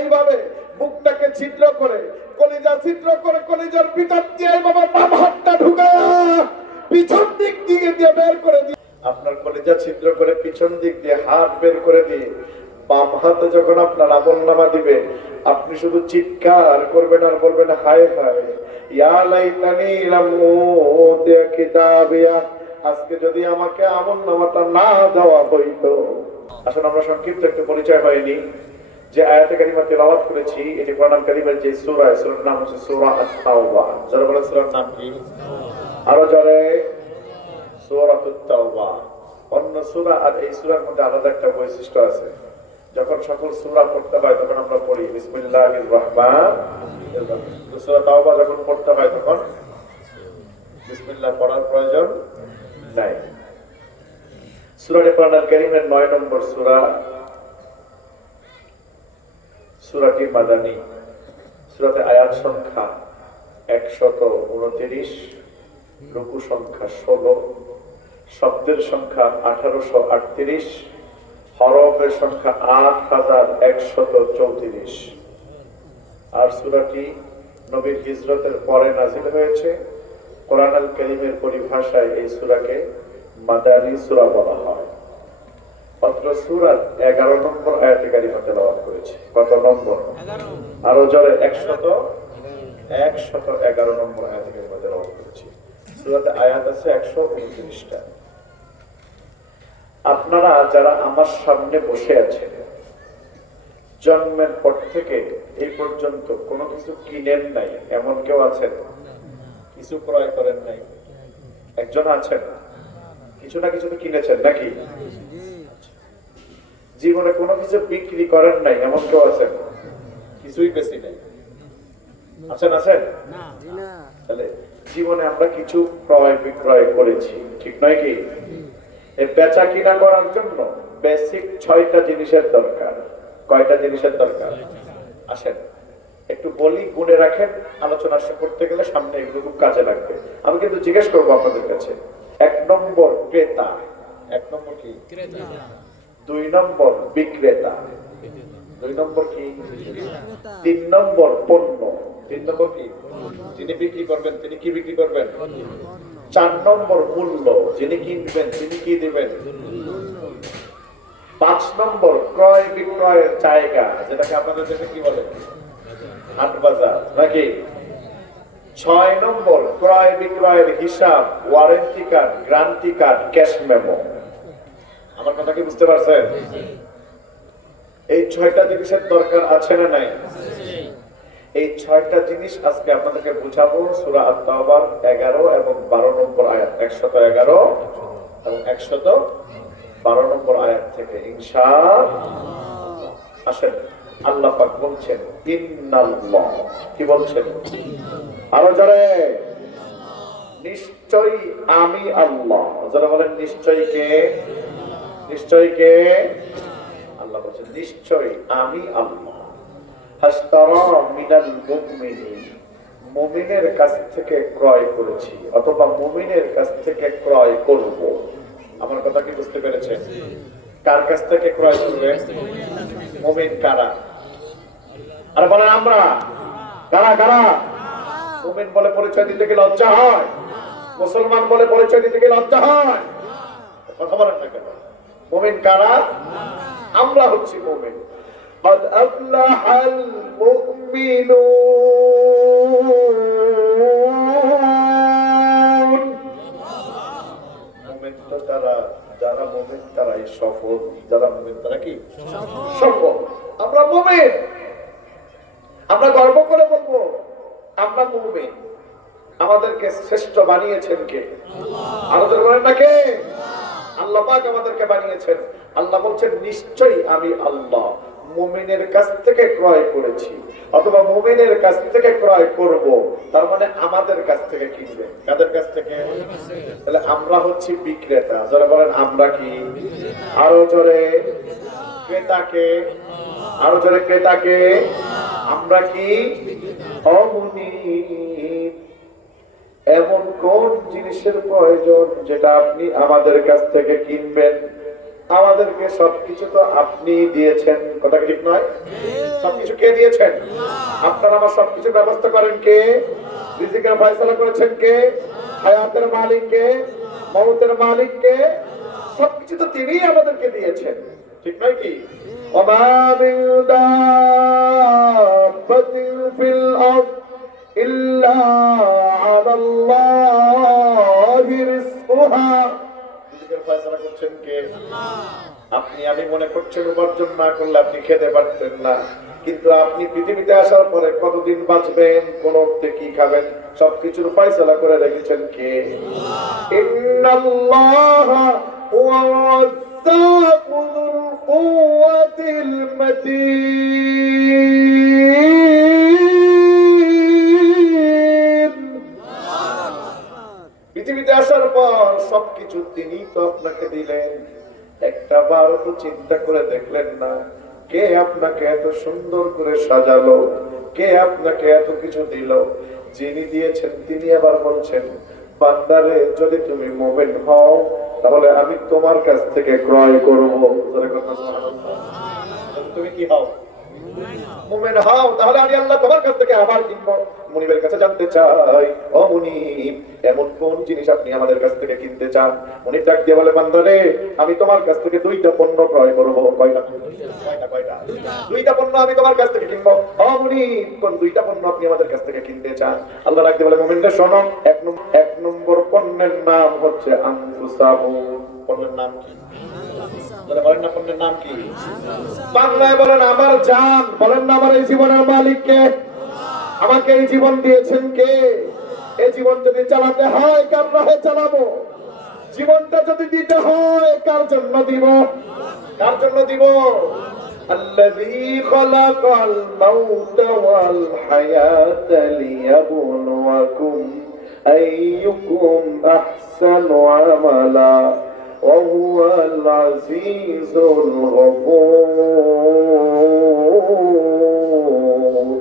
এইভাবে বুকটাকে ছিদ্র করে, কলিজা ছিদ্র করে, কলিজার ভিতর দিয়ে এইভাবে বাম হাতটা ঢুকায়া পিছন দিক দিয়ে বের করে দিয়ে, আপনার কলিজা ছিদ্র করে পিছন দিক দিয়ে হাত বের করে দিয়ে বাম হাতে যখন আপনার আমলনামা দিবে, আপনি শুধু চিৎকার করবেন আর বলবেন হায় হায় ইয়া লাইতানি লাম উতিয়া কিতাবিয়া, আজকে যদি আমাকে আমলনামাটা না দেওয়া হইতো। আসলে আমরা সংক্ষিপ্ত একটু পরিচয় হয়নি। যে আয়াতে কারিমা তেলাওয়াত করেছি এটি কোরআন কারিমের যে সূরা, সূরার নাম হচ্ছে সূরা আত-তাওবা। যারা বলেন সূরার নাম কি? আরো জোরে, সূরাতুত তাওবা। অন্য সূরা আর এই সূরার মধ্যে আলাদা একটা বৈশিষ্ট্য আছে। যখন সকল সূরা পড়তে হয় তখন আমরা পড়ি বিসমিল্লাহির রহমানির রহিম। তো সূরা তাওবা যখন পড়তে হয় তখন বিসমিল্লাহ পড়ার প্রয়োজন নাই। সূরা কোরআন কারিমের 9 নম্বর সূরা, সূরাটি মাদানী। সূরাতে আয়াত সংখ্যা 129, রুকু সংখ্যা 16, শব্দের সংখ্যা 1838, হরফের সংখ্যা 8134। আর সূরাটি নবীর হিজরতের পরে নাযিল হয়েছে। কোরআন আল কারীমের পরিভাষায় এই সূরাকে মাদানী সূরা বলা হয়। মাত্র সূরার 11 নম্বর আয়াতে কারিমা তেলাওয়াত করেছি। কত নম্বর? 11। আরো জোরে 111 নম্বর আয়াতে কারিমা তেলাওয়াত করেছি। সূরাতে আয়াত আছে 129টা। আপনারা যারা আমার সামনে বসে আছেন, জন্মের পর থেকে এই পর্যন্ত কোনো কিছু কিনেন নাই এমন কেউ আছেন? কিছু ক্রয় করেন নাই? একজন আছেন? কিছু না কিছু তো কিনেছেন নাকি? জীবনে কোনো কিছু বিক্রি করেন নাই এমন কেউ আছেন? কিছুই বেশি নাই আছেন? আছেন না? তাহলে জীবনে আমরা কিছু ক্রয় বিক্রয় করেছি, ঠিক নয় কি? এই বেচা কিনা করার জন্য বেসিক 6টা জিনিসের দরকার। কয়টা জিনিসের দরকার? আসেন একটু বলি, গুণে রাখেন, আলোচনা করতে গেলে সামনে এগুলো খুব কাজে লাগবে। আমি কিন্তু জিজ্ঞেস করবো আপনাদের কাছে। 1 নম্বর ক্রেতা। 1 নম্বর কি? ক্রেতা। 2 নম্বর বিক্রেতা। 2 নম্বর কি? 3 নম্বর পণ্য। 3 নম্বর কি? যিনি বিক্রি করবেন তিনি কি বিক্রি করবেন? 4 নম্বর মূল্য, যিনি কিনবেন তিনি কি দিবেন? 5 নম্বর ক্রয় বিক্রয়ের জায়গা, যেটাকে আপনাদের দেশে কি বলে? হাট বাজার নাকি? 6 নম্বর ক্রয় বিক্রয়ের হিসাব, warranty card, guarantee card, cash memo. আমার কথা কি বুঝতে পারছেন? এই 6টা জিনিসের দরকার আছে না নাই? এই 6টা জিনিস আজকে আপনাদেরকে বুঝাবো সূরা আত-তাওবার 11 এবং 12 নম্বর আয়াত, 111 এবং 112 নম্বর আয়াত থেকে ইনশাআল্লাহ। আসেন, আল্লাহ পাক বলছেন ইন্নাল্লাহ, কি বলছেন? আরো জোরে, নিশ্চয়ই আমি আল্লাহ। যারা বলেন নিশ্চয়ই কে? নিশ্চয়ই কে? আল্লাহ বলছেন নিশ্চয়ই আমি আল্লাহ। হাসতারা মিনাল মুমিনিন, মুমিনের কাছ থেকে ক্রয় করেছি অথবা মুমিনের কাছ থেকে ক্রয় করব। আমার কথা কি বুঝতে পেরেছেন? কার কাছ থেকে ক্রয় করবে? মুমিন কারা? আর বলেন আমরা কারা? কারা? মুমিন বলে পরিচয় দিতে কি লজ্জা হয়? মুসলমান বলে পরিচয় দিতে কি লজ্জা হয়? কথা বলেন না কেন? মুমিন কারা? আমরা হচ্ছি মুমিন। قد أفلح المؤمنون। মুমিন তো তারা, যারা মুমিন তারাই সফল। যারা মুমিন তারা কি সফল? আমরা মুমিন। আমরা গর্ব করে বলবো আমরা মুমিন। আমাদেরকে শ্রেষ্ঠ বানিয়েছেন কে? আমাদের বলেন না কে? আল্লাহ পাক আমাদেরকে বানিয়েছেন। আল্লাহ বলছেন নিশ্চয়ই আমি আল্লাহ মুমিনের কাছ থেকে ক্রয় করেছি অথবা মুমিনের কাছ থেকে ক্রয় করব। তার মানে আমাদের কাছ থেকে কিনবে। কাদের কাছ থেকে? তাহলে আমরা হচ্ছি বিক্রেতা। যারা বলেন আমরা কি? আরো জোরে, ক্রেতাকে। আরো জোরে, ক্রেতাকে। আমরা কি? অমুনিব। এমন কোন জিনিসের প্রয়োজন যেটা আপনি আমাদের কাছ থেকে কিনবেন? আমাদেরকে সবকিছু তো আপনি দিয়েছেন, কথা ঠিক নয়? সবকিছু কে দিয়েছেন? আপনারা আমার সবকিছু ব্যবস্থা করেন কে? রিজিকের ফয়সালা করেছেন কে? হায়াতের মালিক কে? মওতের মালিক কে? সবকিছু তো তিনিই আমাদেরকে দিয়েছেন, ঠিক নয় কি? ওমা মিন দাব্বাতিন ফিল আরদ ইল্লা আলাল্লাহি রিজকুহা। রিজিকের ফয়সালা করছেন কে? আপনি আমি মনে করছেন উপার্জন না করলে আপনি খেতে পারতেন না, কিন্তু আপনি পৃথিবীতে আসার পরে কতদিন বাঁচবেন, কোন কি খাবেন, সবকিছুর ফয়সালা করে রেখেছেন কে? ইন্নাল্লাহা হুয়া রাজ্জাকু যুল কুওয়াতিল মাতিন। পৃথিবীতে আসার পর সবকিছু তিনি তো আপনাকে দিলেন, একটা বার তো চিন্তা করে দেখলেন না কে আপনাকে এত সুন্দর করে সাজালো, কে আপনাকে এত কিছু দিল? যিনি দিয়েছেন তিনি আবার বলছেন, বান্দারে যদি তুমি মুমিন হও তাহলে আমি তোমার কাছ থেকে ক্রয় করব। তুমি কি হও? মুমিন হও, তাহলে আমি আল্লাহ তোমার কাছ থেকে আবার কিনবো। মুনিবের কাছে জানতে চাই, ও মুনিব, এমন কোন জিনিস আপনি আমাদের কাছ থেকে কিনতে চান? মুনিব ডাক দিয়ে বলে, বান্দারে আমি তোমার কাছ থেকে দুইটা পণ্য ক্রয় করবো। কয়টা? দুইটা পণ্য আমি তোমার কাছ থেকে কিনবো। ও মুনিব, কোন দুইটা পণ্য আপনি আমাদের কাছ থেকে কিনতে চান? আল্লাহ ডাক দিয়ে বলে, মুমিনরা শোনো, এক নম্বর পণ্যের নাম হচ্ছে আনফুসাহুম। পণ্যের নাম কি? বলেন না, পণ্যের নাম কি? বাংলায় বলেন আমার জান। বলেন না, আমার এই জীবনের মালিক কে? আমাকে এই জীবন দিয়েছেন কে? এই জীবন যদি চালাতে হয় কার রাহে চালাবো? জীবনটা যদি দিতে হয় কার জন্য দিব? কার জন্য দিব? আল্লাযী খালাকাল মাউতা ওয়াল হায়াতা লিয়াবলুয়াকুম আইয়ুকুম আহসানু আমালা وهو العزيز الغفور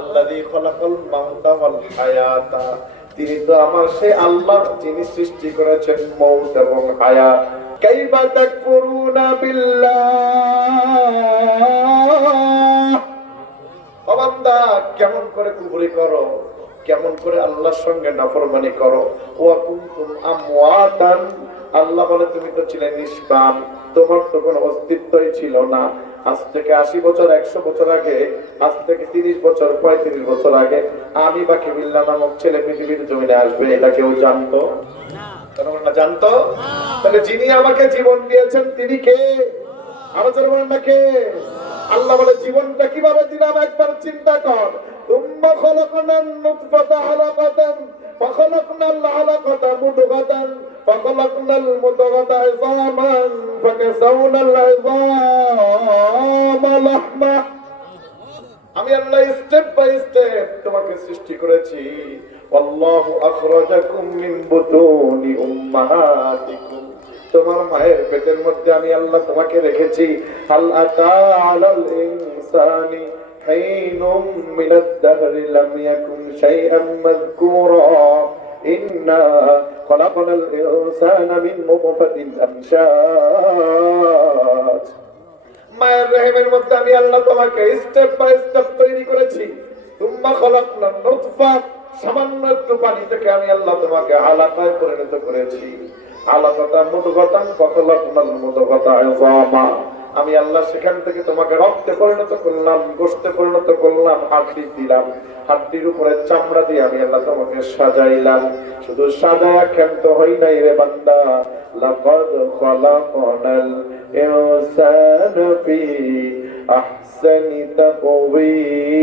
الذي خلق الموت والحياة। তিনি তো আমার সেই আল্লাহ যিনি সৃষ্টি করেছেন মউত এবং হায়াত। কাইফা তাকফুরুনা বিল্লাহ। ও বান্দা, কেমন করে কুফরি করো, কেমন করে আল্লাহর সঙ্গে নাফরমানি করো। ওয়া কুনতুম আমওয়াতান, আল্লাহ বলে তুমি তো ছিলে নিষ্প্রাণ, তোমার তো কোনো অস্তিত্বই ছিল না। আজ থেকে 80 বছর 100 বছর আগে, আজ থেকে 30 বছর 35 বছর আগে আমি বা কেবিল্লা নামক ছেলে পৃথিবীর জমিনে আসবে, এটা কেউ জানতো? না, জানতো? তাহলে যিনি আমাকে জীবন দিয়েছেন তিনি কে? আলোচনা বলেন না কে? আল্লাহ বলে জীবনটা কিভাবে দিলাম একবার চিন্তা কর। তুম্মা খলাকনান নুতফাতা আলাকাতান ফাখলাকনাল আলাকাতা মুদগাতান ফাখলাকনাল মুদগাতা ইযামান ফাকাসাওনাল ইযামা লাহমা। আমি আল্লাহ স্টেপ বাই স্টেপ তোমাকে সৃষ্টি করেছি। আল্লাহু আখরাজাকুম মিন বুতুনি উম্মাহাতিকুম, তোমার মায়ের পেটের মধ্যে আমি আল্লাহ তোমাকে রেখেছি। হাল আতা আলাল ইনসানি হাইনুম মিনাদ দাহরি লাম ইয়াকুন শাইআম মাযকুরা ইন্না খলাকনাল ইনসানা মিন নুতফাতিন আমশাজ। মায়ের রহিমের মধ্যে আমি আল্লাহ তোমাকে স্টেপ বাই স্টেপ তৈরি করেছি। তুম্মা খলাকনান নুতফা, সামান্য একটু পানি থেকে আমি আল্লাহ তোমাকে আলাকায় পরিণত করেছি। আলাকাতা মুদগাতান ফাখলাকনাল মুদগাতা ইযামা, আমি আল্লাহ সেখান থেকে তোমাকে রক্তে পরিণত করলাম, গোশতে পরিণত করলাম, হাড্ডি দিলাম, হাড্ডির উপরে চামড়া দিয়ে আমি আল্লাহ তোমাকে সাজাইলাম। শুধু সাজায়া ক্ষান্ত হই নাই রে বান্দা, লাকাদ খালাকনাল ইনসানা ফি আহসানি তাকওয়ীম।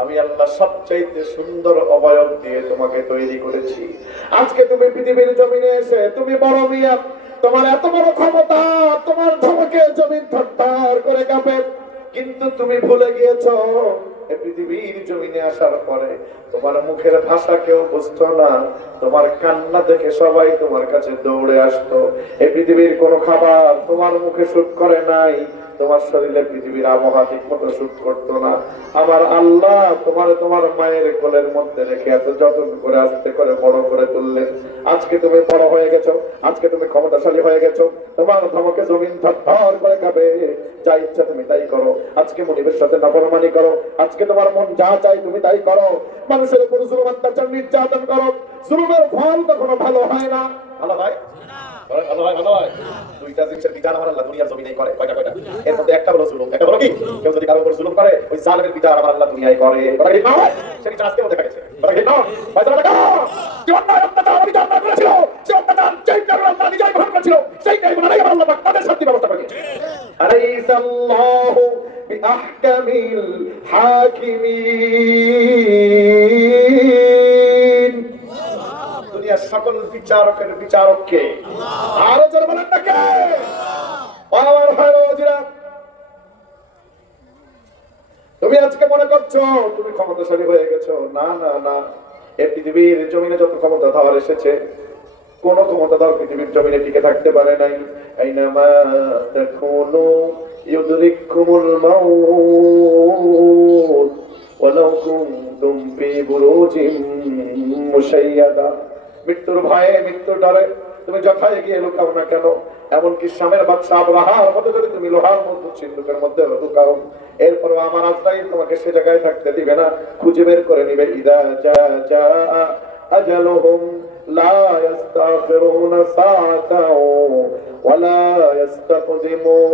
আমি আল্লাহ সবচাইতে সুন্দর অবয়ব দিয়ে তোমাকে তৈরি করেছি। আজকে তুমি পৃথিবীর জমিনে এসে তুমি বড় মিয়া, তোমার এত বড় ক্ষমতা, তোমার ধমকে জমিন থরথর করে কাঁপে, কিন্তু তুমি ভুলে গিয়েছো এই পৃথিবীর জমিনে আসার পরে তোমার মুখের ভাষা কেউ বুঝতো না, তোমার কান্না দেখে সবাই তোমার কাছে দৌড়ে আসতো। এই পৃথিবীর কোনো খাবার তোমার মুখে শুট করে নাই, তোমার শরীরে পৃথিবীর আবহাওয়া ঠিক মতো শুট করতো না। আমার আল্লাহ তোমার মায়ের কোলের মধ্যে রেখে এত যত্ন করে আস্তে করে বড় করে তুললেন। আজকে তুমি বড় হয়ে গেছো, আজকে তুমি ক্ষমতাশালী হয়ে গেছো, তোমার ধমকে জমিন থরথর করে কাঁপে। যা ইচ্ছা তুমি তাই করো, আজকে মনিবের সাথে নাফরমানি করো, আজকে তোমার মন যা চাই তুমি তাই করো, মানুষের উপর জুলুম অত্যাচার নির্যাতন করো। জুলুমের ফল কখনো ভালো হয় না। ভালো হয়? ভালো হয়। দুইটা জিনিসের বিচার আমার আল্লাহ দুনিয়ার জমিনেই করে। কয়টা? এর মধ্যে একটা হলো জুলুম, একটা হলো কি? কেউ যদি কারোর উপর জুলুম করে, ওই জালেমের বিচার আমার আল্লাহ দুনিয়ায় করে। কথা কি নয়? সেটা বিচার আজকেও দেখা গেছে। কথা কি নয়? ফয়সালা দেখা। যে অন্যায় অত্যাচার বিচার না করেছিল, সে অত্যাচার যেই কারণে আল্লাহ নিজেই গ্রহণ করেছিল, সেইটাই গুনাহগার আল্লাহ পাক তাদের শাস্তি ব্যবস্থা করে দিয়েছে। আলাইসাল্লাহু বিআহকামিল হাকিমিন। দুনিয়ার সকল বিচারকের বিচারককে আরো জোরে বলেন না কে? আমার ভাইরা, তুমি আজকে মনে করছো তুমি ক্ষমতাশালী হয়ে গেছো। না না না, এই পৃথিবীর জমিনে যত ক্ষমতাধর এসেছে, কোন ক্ষমতাধর পৃথিবীর জমিনে টিকে থাকতে পারে নাই। আইনামা তাকুনু ইউদরিকুমুল মাউত ওয়ালাউ কুনতুম ফি বুরুজিন মুশাইয়াদা। মৃত্যুর ভয়ে, মৃত্যুর ডরে তুমি যথায় গিয়ে লুকাও না কেন, এমনকি শামের বাদশা আবরাহার মতো যদি তুমি লোহার মজবুত সিন্ধুকের মধ্যে লুকাও, এরপর আমার আজরাইল তোমাকে সে জায়গায় থাকতে দিবে না, খুঁজে বের করে নিবে। ইদা জা জা আজালুহুম লা ইস্তাগফিরুনা সাআতাও ওয়া লা ইস্তাকদিমুন।